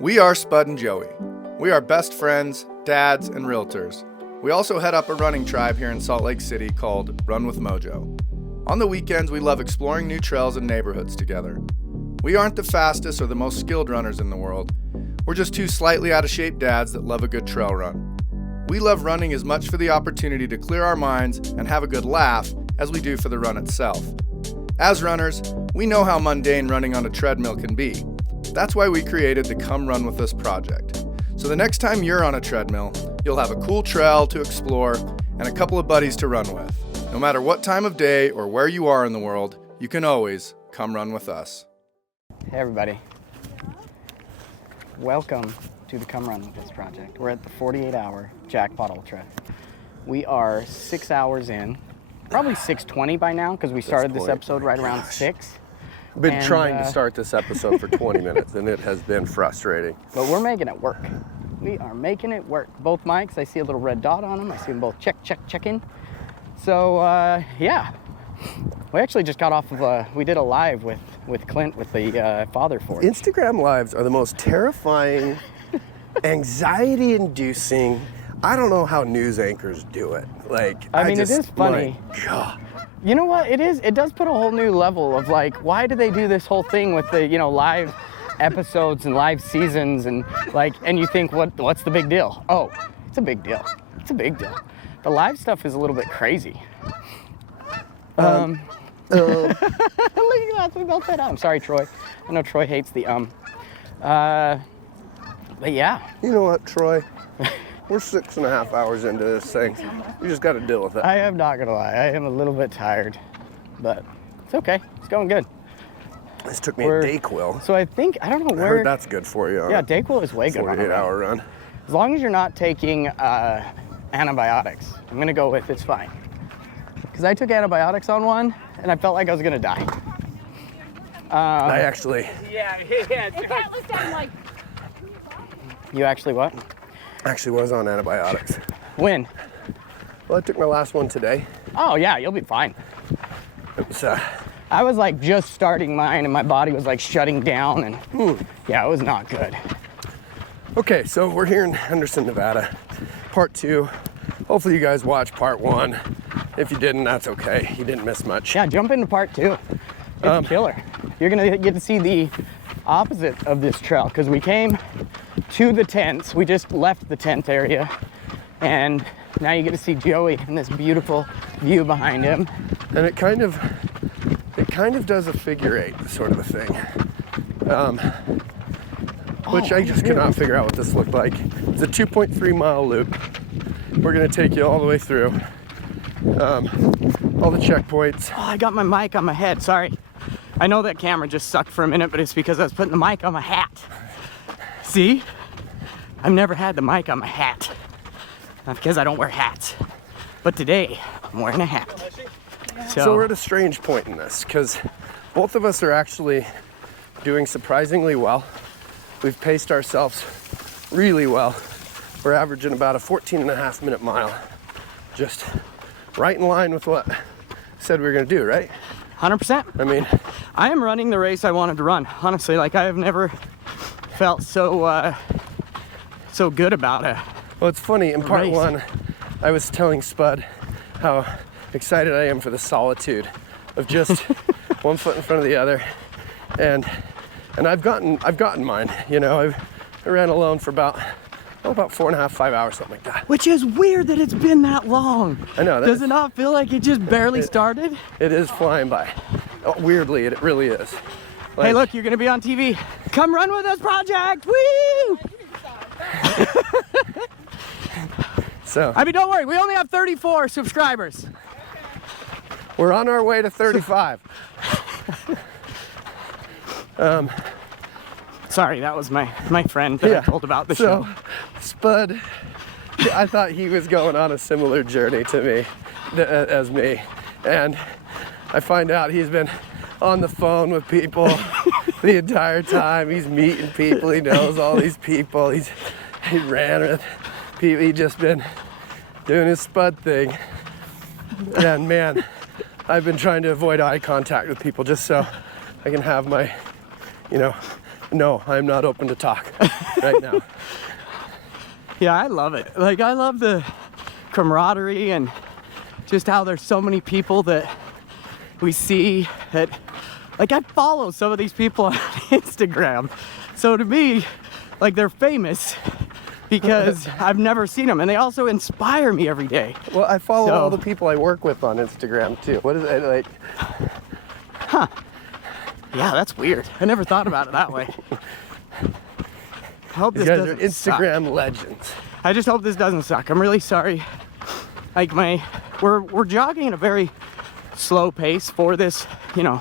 We are Spud and Joey. We are best friends, dads, and realtors. We also head up a running tribe here in Salt Lake City called Run with Mojo. On the weekends, we love exploring new trails and neighborhoods together. We aren't the fastest or the most skilled runners in the world. We're just two slightly out of shape dads that love a good trail run. We love running as much for the opportunity to clear our minds and have a good laugh as we do for the run itself. As runners, we know how mundane running on a treadmill can be. That's why we created the Come Run With Us project. So the next time you're on a treadmill, you'll have a cool trail to explore and a couple of buddies to run with. No matter what time of day or where you are in the world, you can always come run with us. Hey everybody. Welcome to the Come Run With Us project. We're at the 48-hour Jackpot Ultra. We are 6 hours in, probably 6:20 by now because we started this episode right around 6. I've been trying to start this episode for 20 minutes and it has been frustrating. But we're making it work. We are making it work. Both mics, I see a little red dot on them. I see them both checking. So yeah, we actually just got off of we did a live with Clint with the Father Forge. Instagram lives are the most terrifying, anxiety-inducing. I don't know how news anchors do it. I mean, it is funny. God. You know what it is? It does put a whole new level of why do they do this whole thing with the, live episodes and live seasons and and you think, what's the big deal? Oh, it's a big deal. It's a big deal. The live stuff is a little bit crazy. Look at that, we both said I'm sorry, Troy. I know Troy hates the but yeah. You know what, Troy? We're 6.5 hours into this thing. You just got to deal with it. I am not going to lie. I am a little bit tired, but it's okay. It's going good. This took me a Dayquil. So I don't know where. I heard that's good for you. Yeah, Dayquil is way good on a 48-hour run. As long as you're not taking antibiotics, I'm going to go with it's fine. Because I took antibiotics on one, and I felt like I was going to die. I actually. Yeah. That was done You actually what? Actually was on antibiotics. When? Well, I took my last one today. Oh yeah, you'll be fine. It was, I was just starting mine and my body was shutting down and yeah, it was not good. Okay, so we're here in Henderson, Nevada. Part 2. Hopefully you guys watched part 1. If you didn't, that's okay. You didn't miss much. Yeah, jump into part 2. It's a killer. You're gonna get to see the opposite of this trail because we came to the tents. We just left the tent area and now you get to see Joey and this beautiful view behind him. And it kind of does a figure 8 sort of a thing. Which I just cannot figure out what this looked like. It's a 2.3 mile loop. We're gonna take you all the way through. All the checkpoints. Oh, I got my mic on my head, sorry. I know that camera just sucked for a minute, but it's because I was putting the mic on my hat. See? I've never had the mic on my hat. Not because I don't wear hats. But today, I'm wearing a hat. So we're at a strange point in this, because both of us are actually doing surprisingly well. We've paced ourselves really well. We're averaging about a 14.5 minute mile. Just right in line with what I said we were gonna do, right? 100%. I mean, I am running the race I wanted to run. Honestly, I have never felt so good about it. Well, it's funny, in part 1, I was telling Spud how excited I am for the solitude of just one foot in front of the other. And I've gotten mine, I ran alone for about 4.5, 5 hours, something like that. Which is weird that it's been that long. I know. Does it not feel like it just barely started? It is flying by. Oh, weirdly, it really is. Hey, look, you're gonna be on TV. Come Run With Us project, woo! So, don't worry, we only have 34 subscribers. We're on our way to 35. Sorry, that was my friend that I told about the show. Spud, I thought he was going on a similar journey to me, as me. And I find out he's been on the phone with people the entire time. He's meeting people, he knows all these people. He ran with people, he's just been doing his Spud thing. And man, I've been trying to avoid eye contact with people just so I can have my, No, I'm not open to talk right now. Yeah, I love it. Like, I love the camaraderie and just how there's so many people that we see that, like, I follow some of these people on Instagram. So to me, like, they're famous because I've never seen them, and they also inspire me every day. Well, I follow all the people I work with on Instagram too. What is it like? Huh. Yeah, that's weird. I never thought about it that way. I hope These this guys are doesn't suck. Instagram legends. I just hope this doesn't suck. I'm really sorry. Like, we're jogging at a very slow pace for this, you know,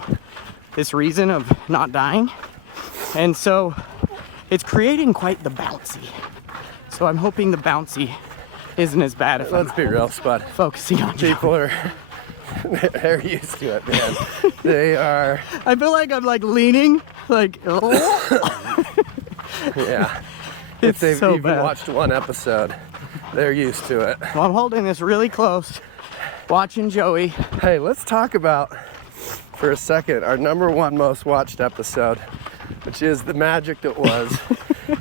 this reason of not dying. And so it's creating quite the bouncy. So I'm hoping the bouncy isn't as bad if Let's be real, Spud. focusing on People are they're used to it, man. They are. I feel like I'm like leaning, like, oh. Yeah. It's If they've so even bad. watched one episode, they're used to it. Well, I'm holding this really close, watching Joey. Hey, let's talk about, for a second, our #1 most watched episode, which is the magic that was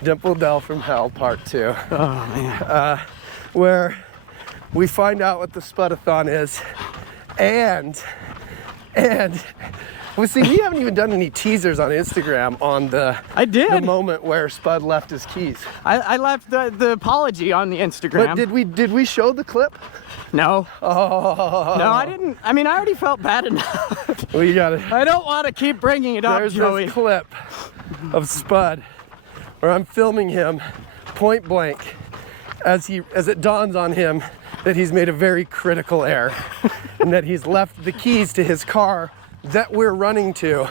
Dimple Dell from Hell Part 2. Oh man. Where we find out what the Spudathon is, and well, see, we haven't even done any teasers on Instagram on the did. moment where Spud left his keys. I left the apology on the Instagram. But did we show the clip? No. Oh, No, I didn't. I mean, I already felt bad enough. we got it. I don't want to keep bringing it up, There's Joey. this clip of Spud where I'm filming him point blank as it dawns on him that he's made a very critical error and that he's left the keys to his car that we're running to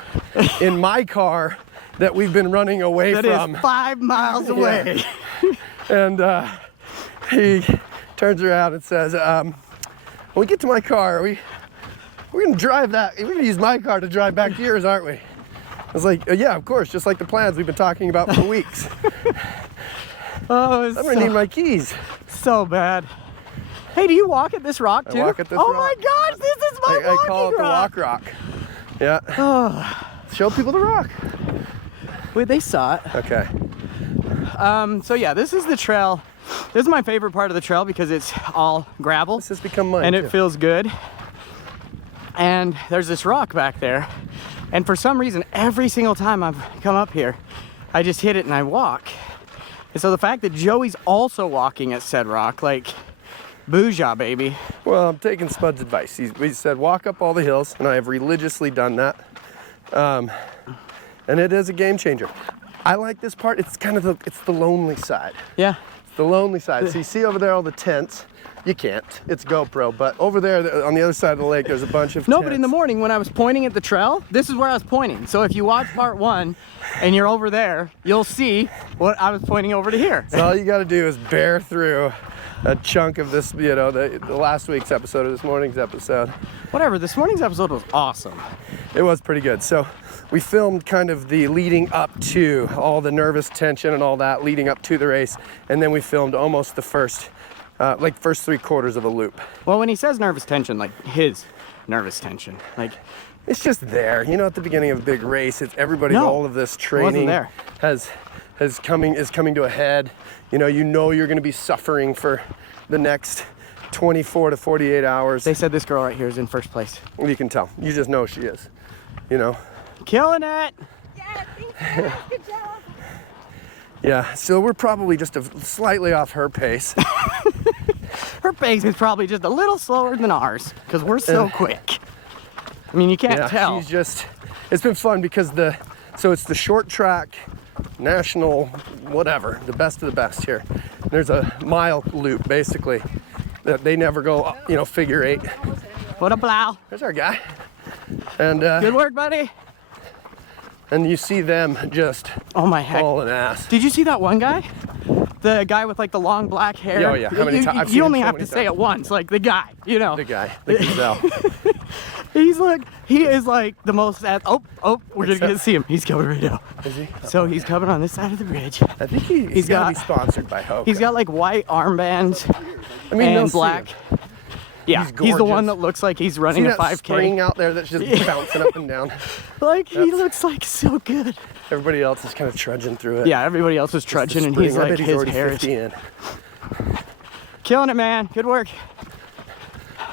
in my car that we've been running away That from. is 5 miles away. And he turns around and says, when we get to my car, we're gonna drive that, we're gonna use my car to drive back to yours, aren't we? I was like, yeah, of course, just like the plans we've been talking about for weeks. Oh, it's I'm gonna need my keys. so bad. Hey, do you walk at this rock too? walk at this oh rock. my gosh, this is my I walking call it the rock. walk rock. Yeah. Show people the rock. Wait, they saw it. Okay. So yeah, this is the trail. This is my favorite part of the trail because it's all gravel. This has become mine. And too. it feels good. And there's this rock back there. And for some reason, every single time I've come up here, I just hit it and I walk. And so the fact that Joey's also walking at said rock, like, booyah, baby. Well, I'm taking Spud's advice. He said walk up all the hills, and I have religiously done that. And it is a game changer. I like this part. It's kind of it's the lonely side. Yeah. It's the lonely side. So you see over there all the tents. You can't. It's GoPro. But over there on the other side of the lake, there's a bunch of No, tents. but in the morning when I was pointing at the trail, this is where I was pointing. So if you watch part 1 and you're over there, you'll see what I was pointing over to here. So all you got to do is bear through a chunk of this, you know, the last week's episode or this morning's episode. Whatever, this morning's episode was awesome. It was pretty good. So we filmed kind of the leading up to all the nervous tension and all that leading up to the race. And then we filmed almost the first 3/4 of a loop. Well, when he says nervous tension, like his nervous tension, like, It's just there, you know, at the beginning of a big race, it's everybody, No, all of this training there. is coming to a head. You know you're going to be suffering for the next 24 to 48 hours. they said this girl right here is in first place. You can tell. You just know she is. You know. Killing it. Yeah, thank you. Good job. Yeah. So we're probably just slightly off her pace. Her pace is probably just a little slower than ours because we're so quick. I mean, you can't Yeah. tell. She's just. It's been fun because it's the short track, national, whatever, the best of the best here. There's a mile loop basically that they never go, you know, figure 8. What a blow. There's our guy. And Good work, buddy. and you see them just Oh my heck. hauling ass. Did you see that one guy? The guy with like the long black hair. Oh, yeah. How many times? I've seen You him only so have many to say times. it once, like the guy, you know. The guy, the gazelle. He is like the most we're gonna get to see him. He's coming right now. Is he? So he's coming on this side of the bridge. I think he's He's got to got- be sponsored by Hoka. He's got like white armbands I mean, they'll and see black. him. Yeah, He's he's the one gorgeous. that looks like he's See running a that 5K. spring out there that's just bouncing up and down. Like he looks like so good. Everybody else is kind of trudging through it. Yeah, everybody else was trudging, and he's I like, bet he's his already hair is 50 in. killing it, man. Good work.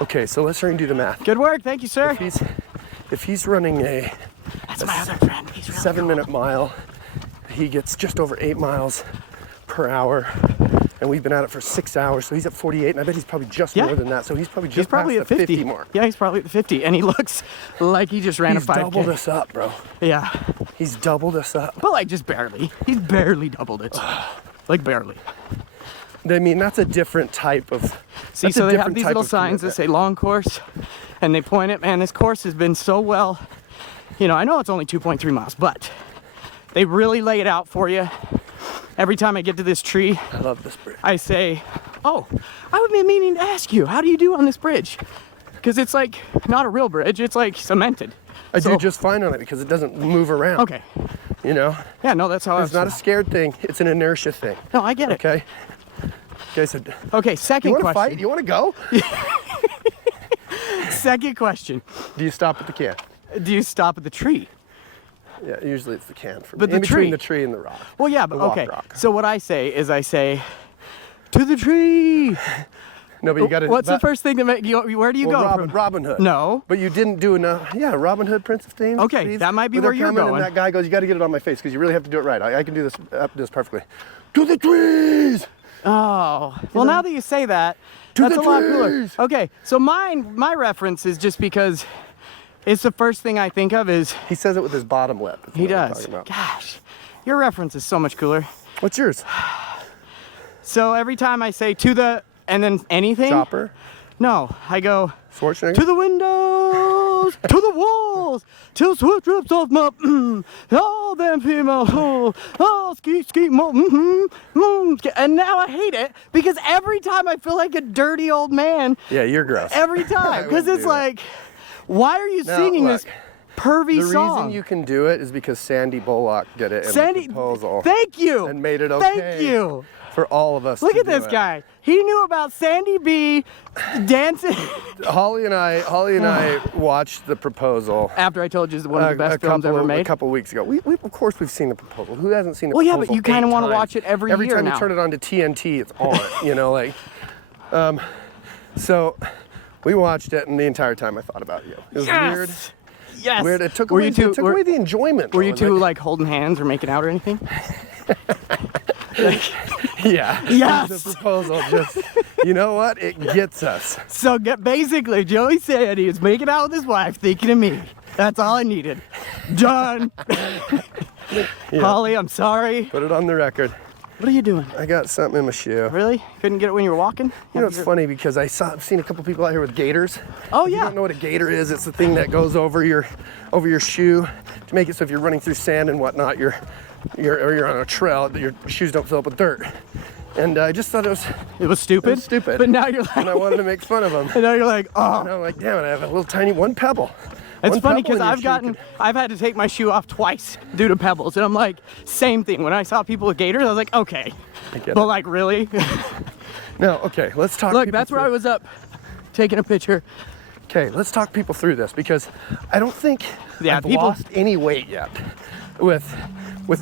Okay, so let's try and do the math. Good work. Thank you, sir. If he's running a That's my other friend. He's really 7-minute mile, he gets just over 8 miles per hour. And we've been at it for 6 hours, so he's at 48, and I bet he's probably just more than that. So he's probably just past at the 50 mark. Yeah, he's probably at the 50, and he looks like he just ran a 5K. He's doubled us up, bro. Yeah, He's doubled us up. but like just barely. He's barely doubled it. Like barely. I mean, that's a different type of. See, that's so a they have different these type little of signs that commitment. say long course, and they point it. Man, this course has been so well. You know, I know it's only 2.3 miles, but they really lay it out for you. Every time I get to this tree, I love this bridge. I say, oh, I would be meaning to ask you, how do you do on this bridge? Because it's like not a real bridge, it's like cemented. I do just fine on it because it doesn't move around. Okay. You know? Yeah, no, that's how It's not a scared thing, it's an inertia thing. No, I get it. Okay? Okay, so. Okay, second You want to question. fight? You want to go? Second question. Do you stop at the can? Do you stop at the tree? Yeah, usually it's the can for me. But the in between tree. the tree and the rock. Well, yeah, but The walk okay. rock. So what I say is I say, to the tree. No, but you got to. What's the first thing that make you? Where do you go? Robin Hood. No. But you didn't do enough. Yeah, Robin Hood, Prince of Thieves. Okay, Thieves. that might be They're where you're coming, going. And that guy goes, you got to get it on my face because you really have to do it right. I can do this perfectly. To the trees. Oh, well, now that you say that, To that's the a lot cooler. trees! Okay, so my reference is just because it's the first thing I think of is He says it with his bottom lip. That's he what I'm does. talking about. Gosh, your reference is so much cooler. What's yours? So every time I say to the and then anything, Chopper? no, I go Schwarzenegger? to the windows, to the walls, till sweat drips off my, all them female, oh, ski, and now I hate it because every time I feel like a dirty old man, Yeah, you're gross. every time, because wouldn't it's do that. like, why are you Now, singing look, this pervy The song? reason you can do it is because Sandy Bullock did it in Sandy, the proposal. thank you, And made it okay. Thank you. For all of us Look to at do this it. guy. He knew about Sandy B dancing. Holly and I watched the proposal. After I told you it's one of the best films ever A made. couple weeks ago. Of course we've seen the proposal. Who hasn't seen the Well, yeah, proposal? but you kinda 8 wanna times? watch it every year time now. you turn it on to TNT, it's on. You know, like. So we watched it, and the entire time I thought about you. It was weird. Yes. Weird. It took Were away. you two? It took away the enjoyment. Were though. you It was two like holding hands or making out or anything? Yeah. Yes. The proposal just. You know what? It gets us. So basically, Joey said he was making out with his wife, thinking of me. That's all I needed. Done. Holly, I'm sorry. Put it on the record. What are you doing? I got something in my shoe. Really? Couldn't get it when you were walking? You know, it's funny because I've seen a couple people out here with gaiters. Oh, If you yeah. don't know what a gaiter is, it's the thing that goes over your shoe to make it so if you're running through sand and whatnot, or you're on a trail, your shoes don't fill up with dirt. And I just thought it was stupid. stupid. But now you're like, and I wanted to make fun of them. and now you're like, oh. And I'm like, damn it, I have a little tiny one pebble. It's One funny pebble because in your shoe I've had to take my shoe off twice due to pebbles, and I'm like, same thing. When I saw people with gaiters, I was like, okay, I get but it. like really? No, okay, let's talk. Look, people that's where through- I was up, taking a picture. Okay, let's talk people through this because I don't think Yeah, I've people- lost any weight yet with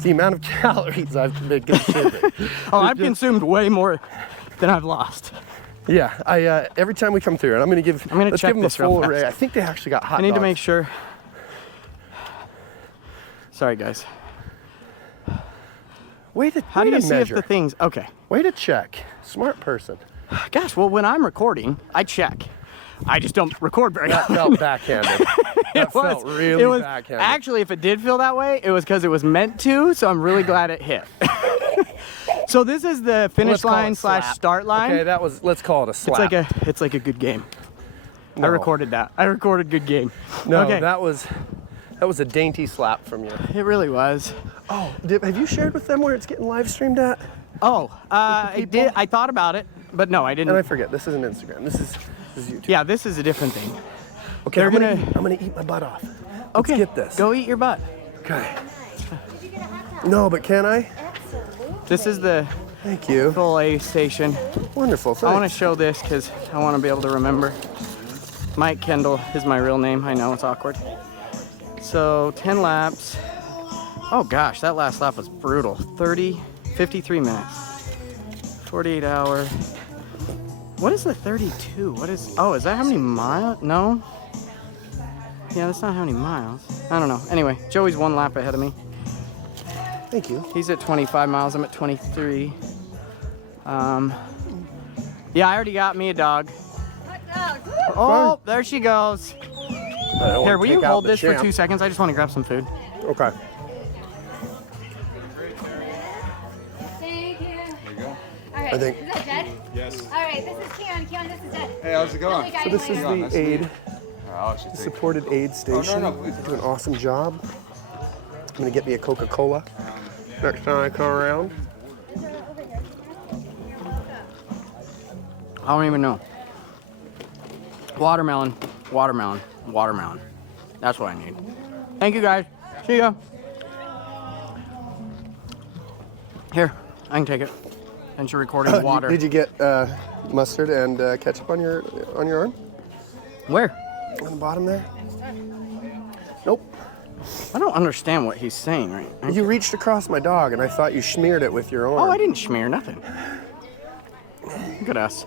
the amount of calories I've been consuming. Oh, I've consumed way more than I've lost. Yeah, I every time we come through, and let's check give them a this real full fast. array. I think they actually got hot I need to dogs. make sure. Sorry, guys. How do you see if the things? Okay. Way to check. Smart person. Gosh, well, when I'm recording, I check. I just don't record very That often. felt backhanded. That felt really backhanded. Actually, if it did feel that way, it was because it was meant to, so I'm really glad it hit. So this is the Let's finish call it line / slap. start line. Okay, let's call it a slap. It's like a good game. I No. recorded that. I recorded good game. No, okay. that was a dainty slap from you. It really was. Oh, have you shared with them where it's getting live streamed at? Oh, I did. I thought about it, but no, I didn't. And I forget. This isn't Instagram. This is YouTube. Yeah, this is a different thing. Okay, they're I'm gonna eat my butt off. Okay, Let's get this. Go eat your butt. Okay. No, but can I? This is the Thank you. full A station. Wonderful. I want to Thanks. show this because I want to be able to remember. Mike Kendall is my real name. I know it's awkward. So 10 laps, Oh gosh, that last lap was brutal. 53 minutes. 48 hour. What is the 32? What is, oh, is that how many miles? No. Yeah, that's not how many miles. I don't know. Anyway, Joey's 1 lap ahead of me. Thank you. He's at 25 miles, I'm at 23. Yeah, I already got me a dog. Oh, there she goes. Here, will you hold this for 2 seconds? I just want to grab some food. Okay. Thank you. There you go. All right. I think- Is that Jed? Yes. All right. This is Keon. Keon, this is Jed. Hey, how's it going? I'll be So this is guiding Nice the to meet aid, you. I'll actually take it. supported aid station. no, please. They do an awesome job. I'm gonna get me a Coca-Cola next time I come around. I don't even know. Watermelon, watermelon, watermelon. That's what I need. Thank you guys. See ya. Here, I can take it. Since you're recording water. Did you get mustard and ketchup on your arm? Where? On the bottom there? Nope. I don't understand what he's saying right. You reached across my dog and I thought you smeared it with your arm. Oh, I didn't smear nothing. Look at us.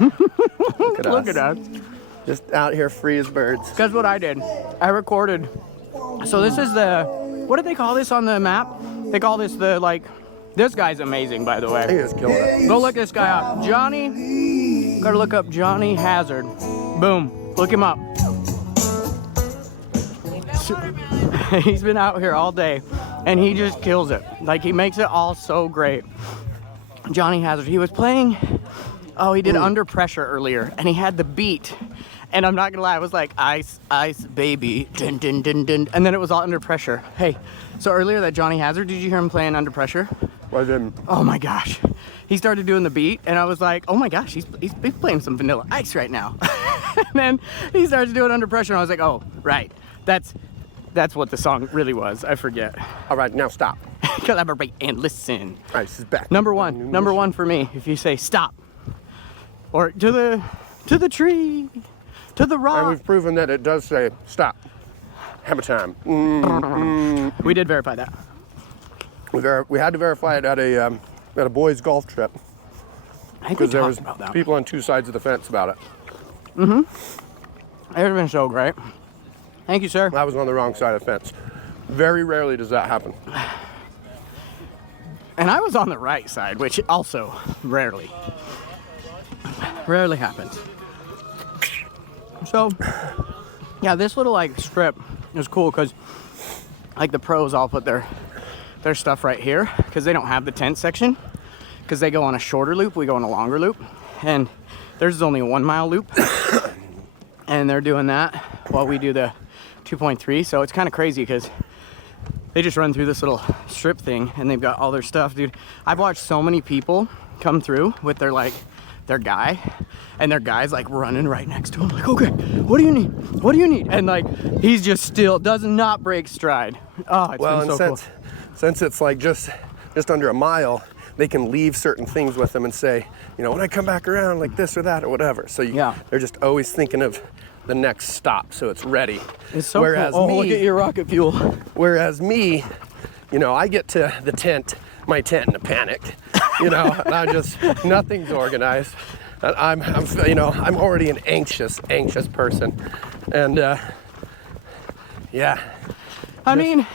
Look Look at us. Just out here free as birds. Guess what I did? I recorded. So this is the, what do they call this on the map? They call this the, like, this guy's amazing, by the He way. is killing it. Go look this guy up. Johnny, gotta look up Johnny Hazard. Boom, look him up. He's been out here all day and he just kills it. Like, he makes it all so great. Johnny Hazard, he was playing, oh, he did Under Pressure earlier and he had the beat. And I'm not gonna lie, it was like ice, ice, baby, dun dun dun dun, and then it was all Under Pressure. Hey, so earlier that Johnny Hazard, did you hear him playing Under Pressure? Well, then, Oh my gosh. He started doing the beat and I was like, oh my gosh, he's playing some Vanilla Ice right now. And then he started doing Under Pressure and I was like, oh, right. That's what the song really was. I forget. all right, now stop. Collaborate and listen. All right, this is back. Number one for me, if you say stop. Or to the tree, to the And rock. we've proven that it does say stop. Hammer time. We did verify that. We had to verify it at a boys' golf trip I think we because there was talked about that. people on two sides of the fence about it. It would have been so great. Thank you, sir. I was on the wrong side of the fence. Very rarely does that happen. And I was on the right side, which also rarely happens. So, yeah, this little like strip is cool because like the pros all put their stuff right here because they don't have the tent section because they go on a shorter loop, we go on a longer loop, and theirs is only a 1 mile loop. And they're doing that while we do the 2.3, so it's kind of crazy because they just run through this little strip thing and they've got all their stuff. Dude, I've watched so many people come through with their guy, and their guy's like running right next to him like, okay, what do you need, what do you need? And like he's just still does not break stride. Oh, it's Well, been and so cool. since it's like just under a mile, they can leave certain things with them and say, you know, when I come back around like this or that or whatever. So Yeah. they're just always thinking of the next stop, so it's ready. It's so whereas cool. Oh, me, look at your rocket fuel. Whereas me, you know, I get to the tent, my tent in a panic, you know, and I just, nothing's organized. And I'm, you know, I'm already an anxious person. And yeah, I mean,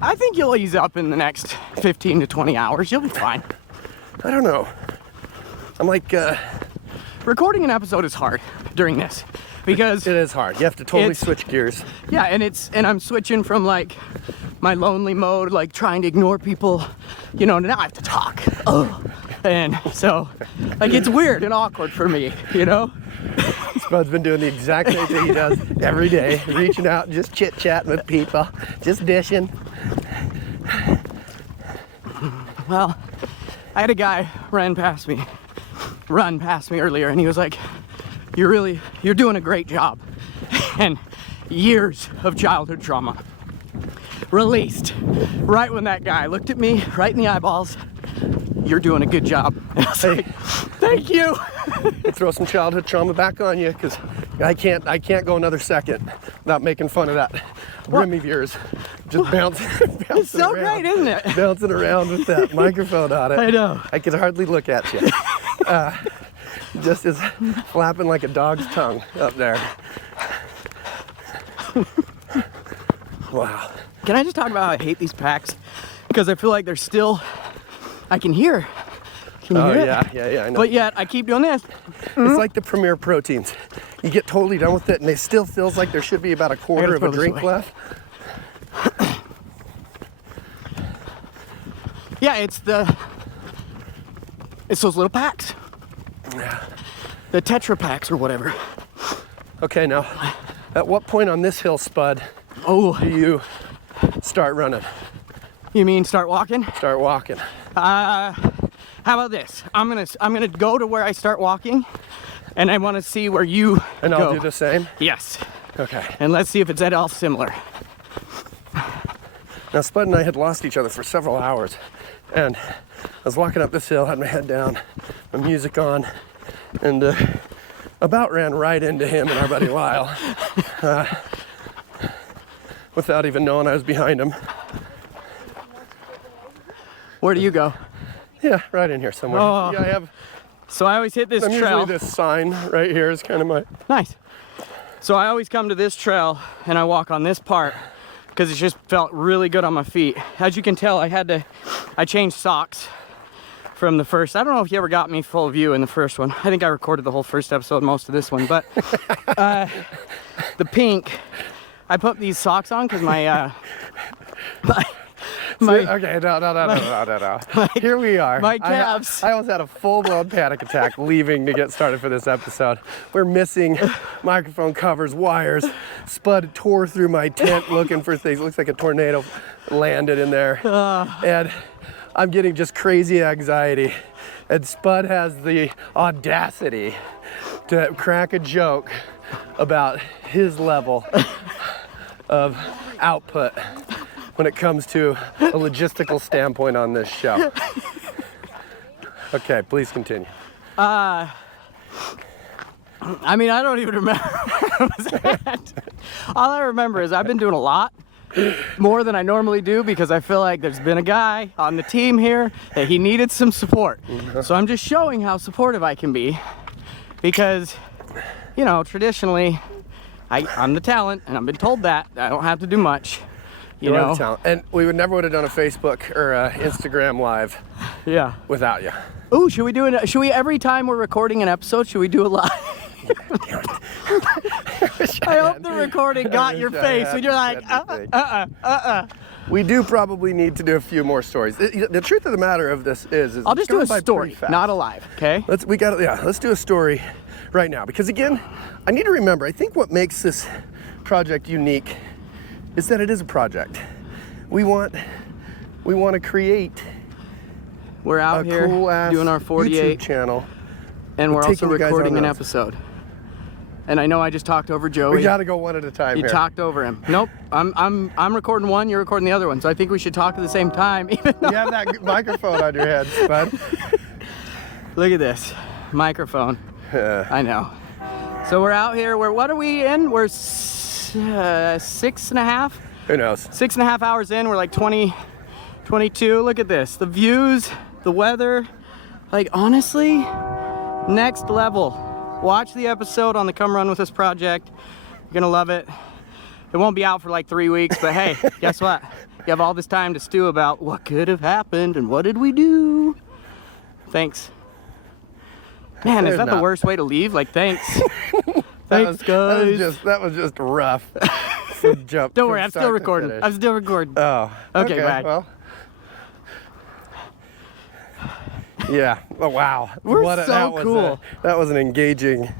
I think you'll ease up in the next 15 to 20 hours. You'll be fine. I don't know. I'm like, Recording an episode is hard during this because it is hard. You have to totally It's- switch gears. yeah, and I'm switching from like my lonely mode, like trying to ignore people, you know, now I have to talk. Oh. And so, like, it's weird and awkward for me, you know? Spud's been doing the exact same thing he does every day, reaching out, just chit-chatting with people, just dishing. Well, I had a guy run past me earlier, and he was like, you're doing a great job. And years of childhood trauma released right when that guy looked at me right in the eyeballs. You're doing a good job. And I was like, thank you. Throw some childhood trauma back on you, because I can't go another second without making fun of that brim of yours. just bouncing It's so around, great, isn't it? bouncing around with that microphone on it. I know. I could hardly look at you. Just is flapping like a dog's tongue up there. Wow. Can I just talk about how I hate these packs? Because I feel like they're still, I can hear. Can you Oh hear it? yeah, I know. But yet I keep doing this. It's like the Premier Proteins. You get totally done with it, and it still feels like there should be about a quarter of a throw this drink away. left. Yeah, it's those little packs. Yeah. The Tetra packs or whatever. Okay, now, at what point on this hill, Spud, Oh, do you start running? you mean start walking? Start walking? How about this? I'm gonna go to where I start walking, and I want to see where you And go. I'll do the same? Yes, Okay. and let's see if it's at all similar. Now, Spud and I had lost each other for several hours, and I was walking up this hill, had my head down, my music on, and about ran right into him and our buddy Lyle, without even knowing I was behind him. Where do you go? Yeah, right in here somewhere. Oh. Yeah, I have. So I always hit this I'm trail. usually this sign right here is kind of my. Nice. So I always come to this trail and I walk on this part because it just felt really good on my feet. As you can tell, I changed socks from the first. I don't know if you ever got me full view in the first one. I think I recorded the whole first episode, most of this one, but the pink, I put these socks on because my Okay, no. Here we are. my calves. I almost had a full-blown panic attack leaving to get started for this episode. We're missing microphone covers, wires. Spud tore through my tent looking for things. Looks like a tornado landed in there. And I'm getting just crazy anxiety. And Spud has the audacity to crack a joke about his level of output when it comes to a logistical standpoint on this show. Okay, please continue. I mean, I don't even remember where I was at. All I remember is I've been doing a lot more than I normally do because I feel like there's been a guy on the team here that he needed some support. So I'm just showing how supportive I can be because, you know, traditionally I'm the talent and I've been told that I don't have to do much. You You're know? the talent. And we would never would have done a Facebook or a Instagram live Yeah. without you. Ooh, should we every time we're recording an episode, should we do a live? I hope the recording got your face when you're like, We do probably need to do a few more stories. The truth of the matter of this is I'll it's just do a going by story, pretty fast. not a live, okay? Let's do a story right now because again, I need to remember. I think what makes this project unique is that it is a project. We want to create We're out a here cool-ass doing our 48, YouTube channel. and we're also taking you guys on recording an those. episode. And I know I just talked over Joey. We got to go one at a time You here. talked over him. Nope, I'm recording one, you're recording the other one. So I think we should talk at the same time. Even though You have that microphone on your head, Spud. Look at this microphone. I know. So we're out here. What are we in? We're 6.5. Who knows? 6.5 hours in. We're like 22. Look at this. The views, the weather. Like honestly, next level. Watch the episode on the Come Run With Us project. You're gonna love it. It won't be out for like 3 weeks, but hey, guess what? You have all this time to stew about what could have happened and what did we do. Thanks. Man, is that the worst way to leave? Like, thanks. Thanks, guys. That was just rough. From jump. Don't from worry, I'm still start to recording. finish. I'm still recording. Oh. Okay, bye. Well. Yeah. Oh wow. We're that so was cool. That was an engaging.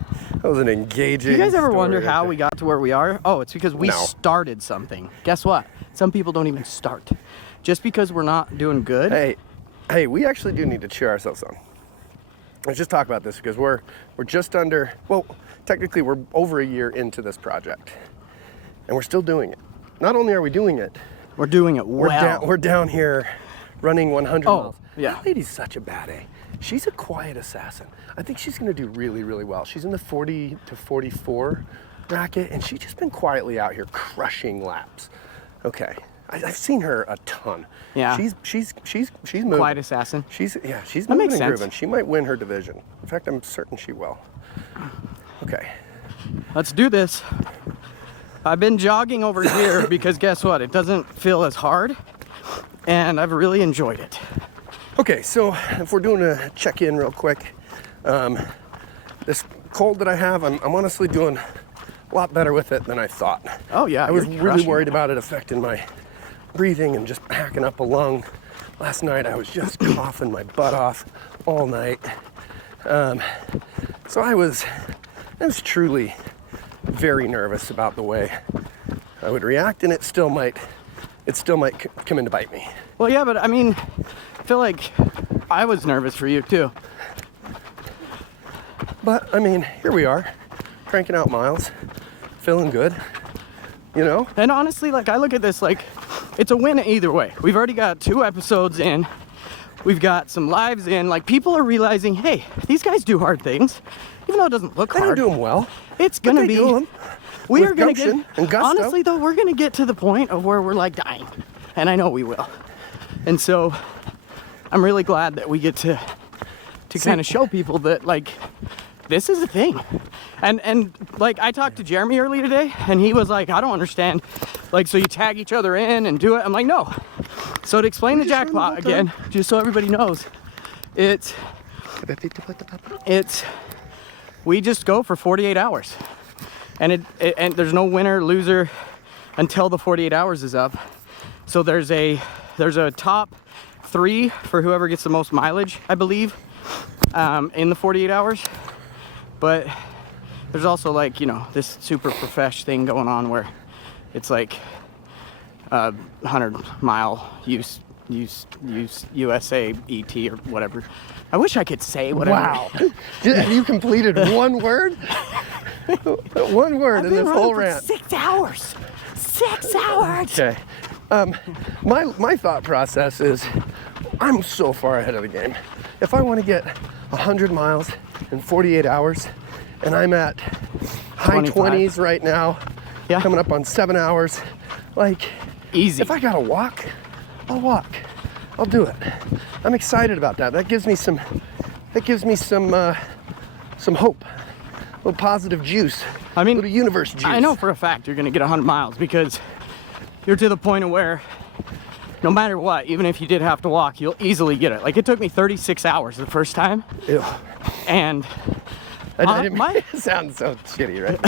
Do you guys ever wonder story how right we got to where we are? Oh, it's because we No. started something. Guess what? Some people don't even start. Just because we're not doing good. Hey, we actually do need to cheer ourselves on. Let's just talk about this because we're just under, well, technically we're over a year into this project, and we're still doing it. Not only are we doing it, We're doing it well. we're down here running 100 miles. yeah. That lady's such a bad A. She's a quiet assassin. I think she's gonna do really, really well. She's in the 40 to 44 bracket, and she's just been quietly out here crushing laps. Okay, I've seen her a ton. Yeah. She's moving. Quiet assassin. She's That moving makes and sense. grooving. She might win her division. In fact, I'm certain she will. Okay. Let's do this. I've been jogging over here because guess what? It doesn't feel as hard, and I've really enjoyed it. Okay, so if we're doing a check-in real quick, this cold that I have, I'm honestly doing a lot better with it than I thought. Oh yeah, I was you're really crushing worried it. about it affecting my breathing and just hacking up a lung. Last night I was just coughing my butt off all night. So I was truly very nervous about the way I would react, and it still might come in to bite me. Well, yeah, but I mean, I feel like I was nervous for you too. But I mean, here we are, cranking out miles, feeling good, you know? And honestly, like I look at this like it's a win either way. We've already got 2 episodes in. We've got some lives in. Like people are realizing, hey, these guys do hard things, even though it doesn't look They don't hard. do them well. It's but gonna they be. do 'em We with are gonna gumption get. and gusto. Honestly, though, we're gonna get to the point of where we're like dying, and I know we will. And so, I'm really glad that we get to kind of show people that like this is a thing. And like I talked to Jeremy earlier today, and he was like, I don't understand. Like, so you tag each other in and do it? I'm like, no. So to explain the Jackpot again, just so everybody knows, it's we just go for 48 hours, and and there's no winner loser until the 48 hours is up. So there's a top 3 for whoever gets the most mileage, I believe, in the 48 hours. But there's also like, you know, this super profesh thing going on where it's like 100-mile USA ET or whatever. I wish I could say whatever. Wow. You completed one word? One word I've in been this whole running for rant. 6 hours. 6 hours. Okay. My thought process is I'm so far ahead of the game. If I want to get 100 miles in 48 hours, and I'm at high 25. 20s right now, Yeah. coming up on 7 hours, like, Easy. if I gotta walk, I'll walk. I'll do it. I'm excited about that. That gives me some hope, a little positive juice. I mean, a little universe juice. I know for a fact you're gonna get 100 miles because you're to the point of where no matter what, even if you did have to walk, you'll easily get it. Like it took me 36 hours the first time, Ew. and I didn't it sounds so shitty, right?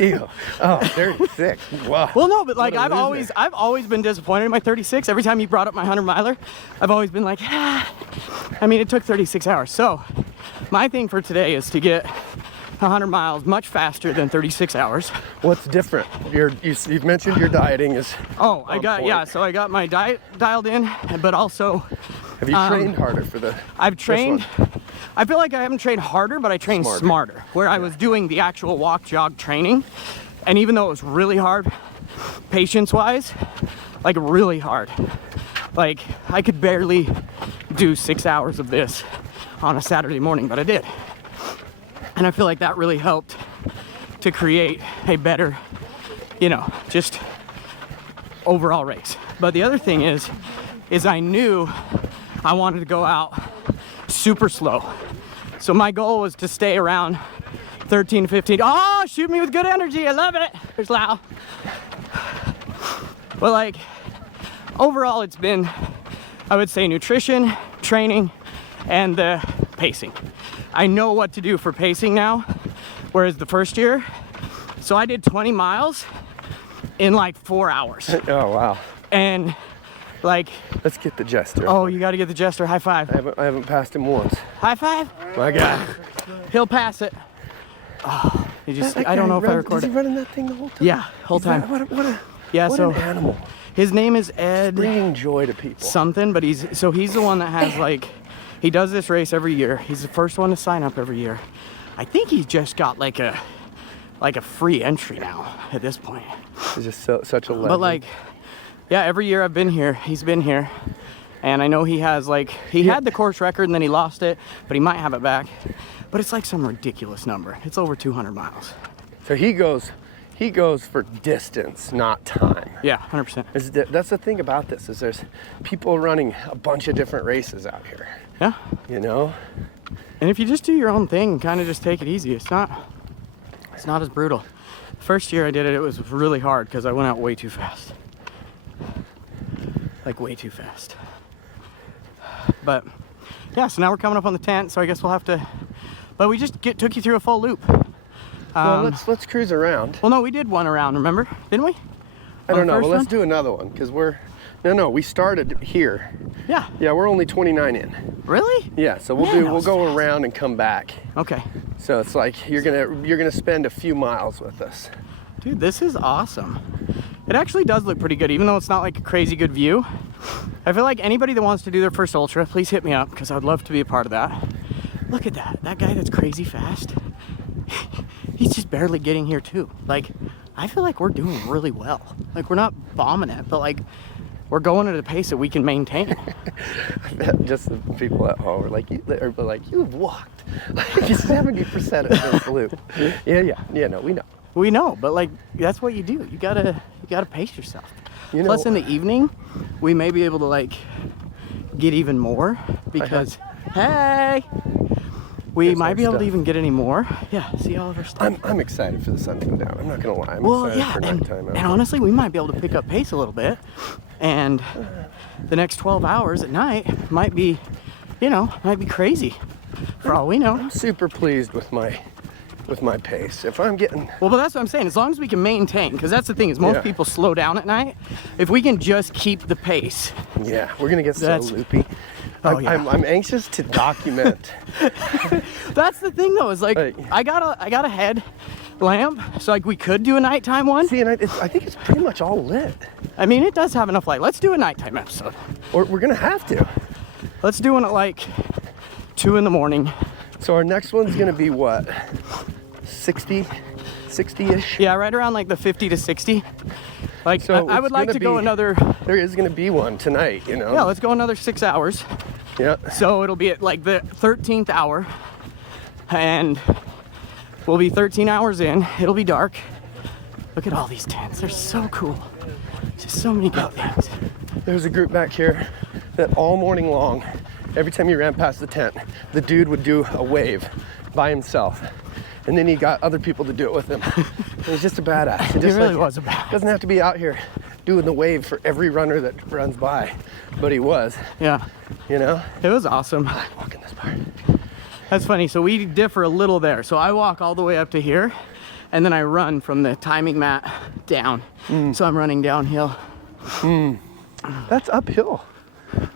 Ew. Oh, 36. Wow. well, no, but like What a I've always been disappointed in my 36. Every time you brought up my 100 miler, I've always been like, I mean, it took 36 hours. So my thing for today is to get 100 miles much faster than 36 hours. What's different? You've mentioned your dieting is. Oh, I got, point. yeah, so I got my diet dialed in, but also Have you trained harder for the? I've trained, one? I feel like I haven't trained harder, but I trained smarter. Where I was doing the actual walk jog training, and even though it was really hard, patience-wise, like really hard. Like I could barely do 6 hours of this on a Saturday morning, but I did. And I feel like that really helped to create a better, you know, just overall race. But the other thing is I knew I wanted to go out super slow. So my goal was to stay around 13 to 15. Oh, shoot me with good energy. I love it. There's Lau. But like, overall it's been, I would say, nutrition, training, and the pacing. I know what to do for pacing now, whereas the first year, so I did 20 miles in like 4 hours. Oh wow. And like, Let's get the jester. oh, you got to get the jester. High five. I haven't passed him once. High five. My God. He'll pass it. Oh, you just, That I don't guy know if I Is recorded. he running that thing the whole time? Yeah, whole He's not- time. What Yeah, an so animal. his name is Ed Bringing joy to people. something, but he's the one that has like, he does this race every year. He's the first one to sign up every year. I think he's just got like a free entry now at this point. He's just such a legend. But like, yeah, every year I've been here, he's been here. And I know he has like, he had the course record and then he lost it, but he might have it back. But it's like some ridiculous number. It's over 200 miles. So he goes he goes for distance, not time. Yeah, 100%. That's the thing about this, is there's people running a bunch of different races out here. Yeah. You know? And if you just do your own thing, kind of just take it easy, it's not as brutal. First year I did it, it was really hard because I went out way too fast. Like way too fast. But yeah, so now we're coming up on the tent, so I guess we'll have to, but we just took you through a full loop. Well, let's cruise around. Well, no, we did one around, remember? Didn't we? I don't know, but well, let's do another one, because we started here. Yeah. Yeah, we're only 29 in. Really? Yeah, so Man, we'll go around and come back. Okay. So it's like you're gonna spend a few miles with us. Dude, this is awesome. It actually does look pretty good, even though it's not like a crazy good view. I feel like anybody that wants to do their first ultra, please hit me up, because I'd love to be a part of that. Look at that. That guy that's crazy fast. He's just barely getting here too. Like, I feel like we're doing really well. Like, we're not bombing it, but like, we're going at a pace that we can maintain. Just the people at home are like, you've walked like 70% of this loop. Yeah, no, we know. We know, but like, that's what you do. You gotta pace yourself. You know, Plus in the evening, we may be able to like get even more because, hey, we There's might our be able to stuff. even get any more. Yeah, see all of our stuff. I'm excited for the sun to go down. I'm not gonna lie. I'm Well, excited yeah, for nighttime. and honestly, we might be able to pick up pace a little bit, and the next 12 hours at night might be, might be crazy, for all we know. I'm super pleased with my pace. If I'm getting, Well, but that's what I'm saying. As long as we can maintain, because that's the thing is most Yeah. people slow down at night. If we can just keep the pace. yeah, we're gonna get so That's- loopy. Oh, yeah. I'm anxious to document. That's the thing though, is like Like- I got a head lamp, so like we could do a nighttime one. See, and I think it's pretty much all lit. I mean, it does have enough light. Let's do a nighttime episode. Or we're gonna have to. Let's do one at like 2 in the morning. So our next one's gonna be what? 60-ish? Yeah, right around like the 50 to 60. Like So I would it's like gonna to go be- another, There is gonna be one tonight, you know? yeah, let's go another 6 hours. Yeah. So it'll be at like the 13th hour, and we'll be 13 hours in. It'll be dark. Look at all these tents. They're so cool. Just so many good things. There's a group back here that all morning long, every time you ran past the tent, the dude would do a wave by himself. And then he got other people to do it with him. It was just a badass. It just really was a badass. Doesn't have to be out here doing the wave for every runner that runs by, but he was, Yeah, you know? it was awesome. I like walking this part. That's funny. So we differ a little there. So I walk all the way up to here, and then I run from the timing mat down. So I'm running downhill. That's uphill.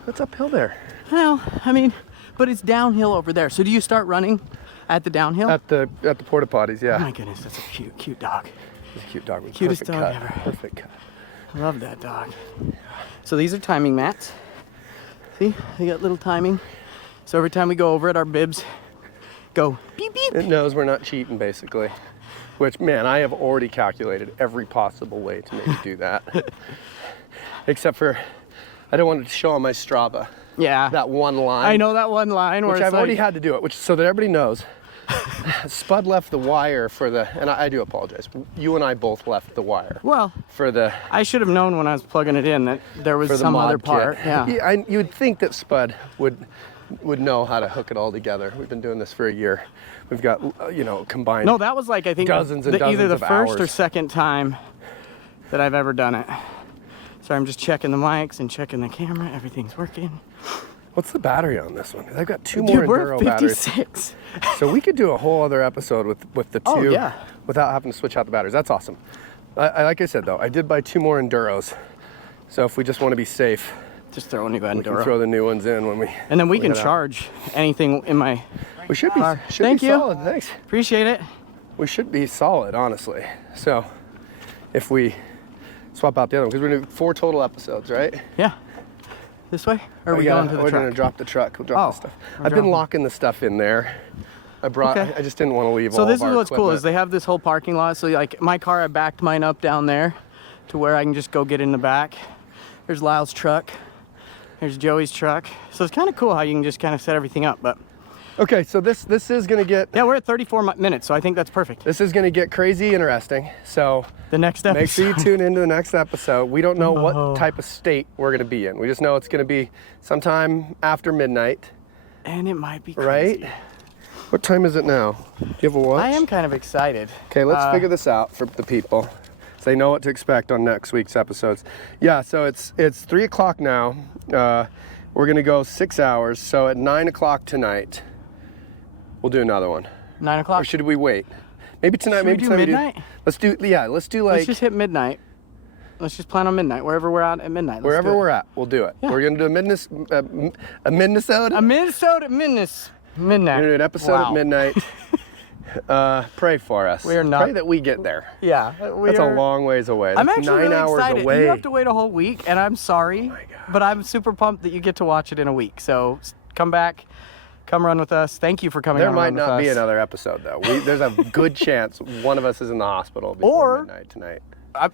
That's uphill there. Well, I mean, but it's downhill over there. So do you start running at the downhill? At the porta potties, Oh yeah. my goodness, that's a cute dog. It's a cute dog. With Cutest perfect dog cut. ever. Perfect cut. I love that dog. So these are timing mats. See, they got little timing. So every time we go over it, our bibs go beep beep. It knows we're not cheating, basically. Which, man, I have already calculated every possible way to make it do that. Except for, I don't want to show on my Strava Yeah. that one line. I know that one line where Which it's I've already like, had to do it, which so that everybody knows. Spud left the wire for the, and I do apologize. You and I both left the wire well, for the I should have known when I was plugging it in that there was for the some mod other part. kit. Yeah. You would think that Spud would know how to hook it all together. We've been doing this for a year. We've got combined. No, that was like I think Dozens and either dozens the of first or hours. second time that I've ever done it. So I'm just checking the mics and checking the camera. Everything's working. What's the battery on this one? I've got two Dude, more we're Enduro batteries. 56. So we could do a whole other episode with the two Oh, yeah. without having to switch out the batteries. That's awesome. I like I said though, I did buy 2 more Enduros. So if we just want to be safe, Just throw a new we can Enduro. throw the new ones in when we. And then we can head out. charge anything in my. We should be. car. Should Thank be you. solid. Thanks. Appreciate it. We should be solid, honestly. So if we swap out the other one, because we're gonna do 4 total episodes, right? Yeah. This way? Or are we Yeah, going to the we're truck? gonna drop the truck. We'll drop Oh, the stuff. we're I've been dropping- locking the stuff in there. Okay. I just didn't want to leave So all this of is our what's cool is equipment. they have this whole parking lot. So like my car, I backed mine up down there to where I can just go get in the back. There's Lyle's truck. There's Joey's truck. So it's kind of cool how you can just kind of set everything up. But Okay, so this is gonna get Yeah, we're at 34 minutes, so I think that's perfect. this is gonna get crazy interesting. So The next episode. make sure you tune into the next episode. We don't know what type of state we're gonna be in. We just know it's gonna be sometime after midnight, And it might be crazy. right? What time is it now? Do you have a watch? I am kind of excited. Okay, let's figure this out for the people, so they know what to expect on next week's episodes. Yeah, so it's 3 o'clock now. We're gonna go 6 hours. So at 9 o'clock tonight, we'll do another one. 9 o'clock? Or should we wait? Maybe tonight. Should we maybe do tonight midnight? Let's do like Let's just hit midnight. Let's just plan on midnight, wherever we're at midnight. Let's wherever do it. we're at. We'll do it. Yeah. We're gonna do a Minnesota. A Minnesota midnight. We're gonna do an episode Wow. at midnight. Pray for us. We are not- Pray that we get there. Yeah, That's a long ways away. I'm That's actually 9 really hours excited. away. You have to wait a whole week, and I'm sorry, my God. but I'm super pumped that you get to watch it in a week. So come back, come run with us. Thank you for coming. There on might Run With not be Us. another episode though. There's a good chance one of us is in the hospital before Or- midnight tonight.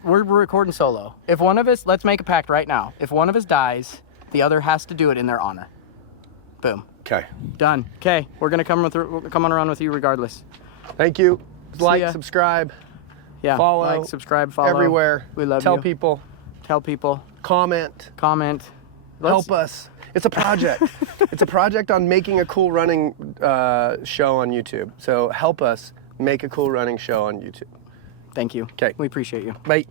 We're recording solo. If one of us, let's make a pact right now. If one of us dies, the other has to do it in their honor. Boom. Okay. Done. Okay, we're gonna come on around with you regardless. Thank you. See Like, ya. subscribe, Yeah. Follow Like, subscribe, follow. everywhere. We love Tell you. people. Tell people. Comment. Comment. Help us. It's a project. It's a project on making a cool running show on YouTube. So help us make a cool running show on YouTube. Thank you. 'Kay. We appreciate you. Bye.